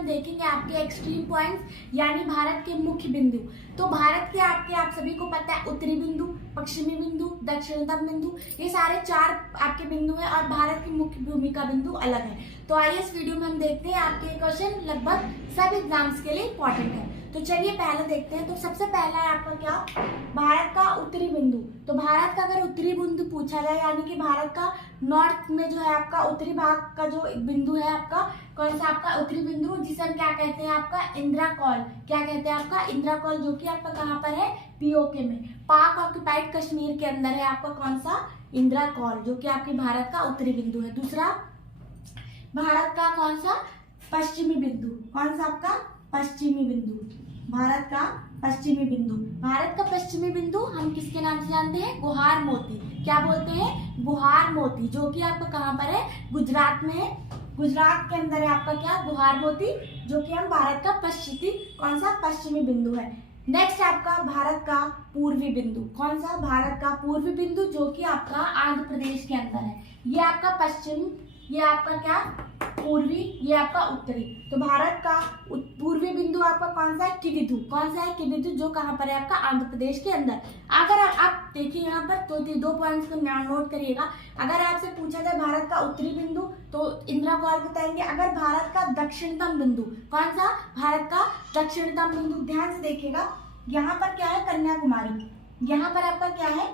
हम देखेंगे आपके एक्सट्रीम पॉइंट्स यानी भारत के मुख्य बिंदु। तो भारत के आप सभी को पता है उत्तरी बिंदु, पश्चिमी बिंदु, दक्षिणतम बिंदु, ये सारे 4 आपके बिंदु हैं और भारत की मुख्य भूमि का बिंदु अलग है। तो आइए इस वीडियो में हम देखते हैं, आपके क्वेश्चन लगभग सब एग्जाम्स के लिए इंपॉर्टेंट है। तो चलिए पहले देखते हैं। तो सबसे पहला है आपका क्या, भारत का उत्तरी बिंदु। तो भारत का अगर उत्तरी बिंदु पूछा जाए यानी कि भारत का नॉर्थ में जो है आपका उत्तरी भाग का जो बिंदु है आपका, कौन सा आपका उत्तरी बिंदु, जिसे हम क्या कहते हैं आपका इंदिरा कॉल। क्या कहते हैं आपका इंदिरा कॉल, जो कि आपका कहाँ पर है, पीओके में, पाक ऑक्युपाइड कश्मीर के अंदर है आपका कौन सा, इंदिरा कॉल, जो कि आपके भारत का उत्तरी बिंदु है। दूसरा भारत का कौन सा पश्चिमी बिंदु, कौन सा आपका पश्चिमी बिंदु, भारत का पश्चिमी बिंदु। भारत का पश्चिमी बिंदु हम किसके नाम से जानते हैं, गुहार मोती। क्या बोलते हैं, गुहार मोती, जो कि आपका कहाँ पर है, गुजरात में है। गुजरात के अंदर है आपका क्या, गुहार मोती, जो कि हम भारत का पश्चिमी कौन सा पश्चिमी बिंदु है। नेक्स्ट आपका भारत का पूर्वी बिंदु, कौन सा, भारत का पूर्वी बिंदु, जो कि आपका आंध्र प्रदेश के अंदर है। ये आपका पश्चिम, ये आपका क्या पूर्वी, ये आपका उत्तरी। तो भारत का पूर्वी बिंदु आपका कौन सा है, किबिथु, कौन सा है, किबिथु, जो कहाँ पर है आपका आंध्र प्रदेश के अंदर। अगर आप देखिए यहाँ पर तो 2 पॉइंट्स को नोट करिएगा। अगर आपसे पूछा जाए भारत का उत्तरी बिंदु तो इंदिरा कॉल बताएंगे। अगर भारत का दक्षिणतम बिंदु, कौन सा, भारत का दक्षिणतम बिंदु, ध्यान से देखिएगा, यहाँ पर क्या है, कन्याकुमारी। यहाँ पर आपका क्या है,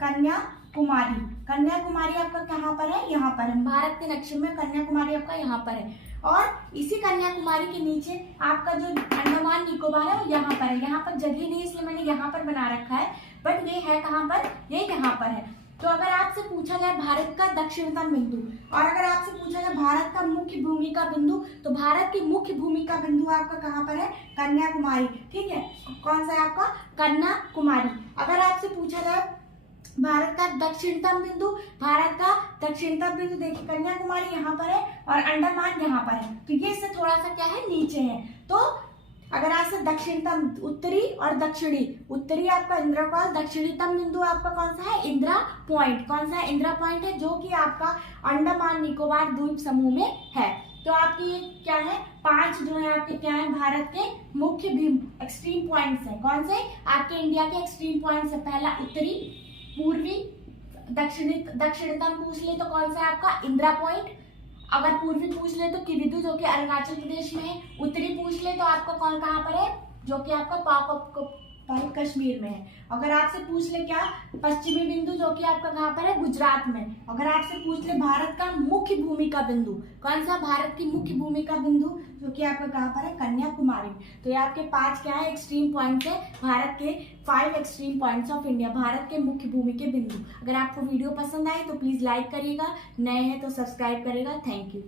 कन्याकुमारी। कन्याकुमारी आपका कहाँ पर है, यहाँ पर है, भारत के नक्शे में कन्याकुमारी आपका यहाँ पर है। और इसी कन्याकुमारी के नीचे आपका जो अंडमान निकोबार है वो यहाँ पर है। यहाँ पर जगह नहीं इसलिए मैंने यहाँ पर बना रखा है, बट ये है कहाँ पर, ये यहाँ पर है। तो अगर आपसे पूछा जाए भारत का दक्षिणतम बिंदु और अगर आपसे पूछा जाए भारत का मुख्य भूमि का बिंदु, तो भारत की मुख्य भूमि का बिंदु आपका कहाँ पर है, कन्याकुमारी। ठीक है, कौन सा है आपका, कन्याकुमारी। अगर आपसे पूछा जाए भारत का दक्षिणतम बिंदु, भारत का दक्षिणतम बिंदु देखिए कन्याकुमारी यहाँ पर है और अंडमान यहाँ पर है, तो ये इससे थोड़ा सा क्या है, नीचे है। तो अगर आपसे दक्षिणतम, उत्तरी और दक्षिणी, उत्तरी आपका इंदिरा कॉल, दक्षिणतम बिंदु आपका कौन सा है, इंदिरा पॉइंट, कौन सा है, इंदिरा पॉइंट है, जो कि आपका अंडमान निकोबार द्वीप समूह में है। तो आपकी क्या है, 5 जो है आपके क्या है, भारत के मुख्य एक्सट्रीम पॉइंट्स है। कौन से, आपके इंडिया के एक्सट्रीम पॉइंट्स है। पहला उत्तरी, पूर्वी, दक्षिणतम पूछ ले तो कौन सा है आपका इंदिरा पॉइंट। अगर पूर्वी पूछ ले तो किबिथु, जो कि अरुणाचल प्रदेश में है। उत्तरी पूछ ले तो आपका कौन कहाँ पर है, जो कि आपका पाक ऑक्युपाइड कश्मीर में है। अगर आपसे पूछ ले क्या, पश्चिमी बिंदु, जो कि आपका कहाँ पर है, गुजरात में। अगर आपसे पूछ ले भारत का मुख्य भूमि का बिंदु, कौन सा, भारत की मुख्य भूमि का बिंदु, जो कि आपका कहाँ पर है, कन्याकुमारी। तो ये आपके 5 क्या है, एक्सट्रीम पॉइंट्स है, भारत के 5 extreme points of India, Bharat के मुख्य भूमि के बिंदु। अगर आपको वीडियो पसंद आए तो प्लीज लाइक करिएगा, नए हैं तो सब्सक्राइब करिएगा। Thank you.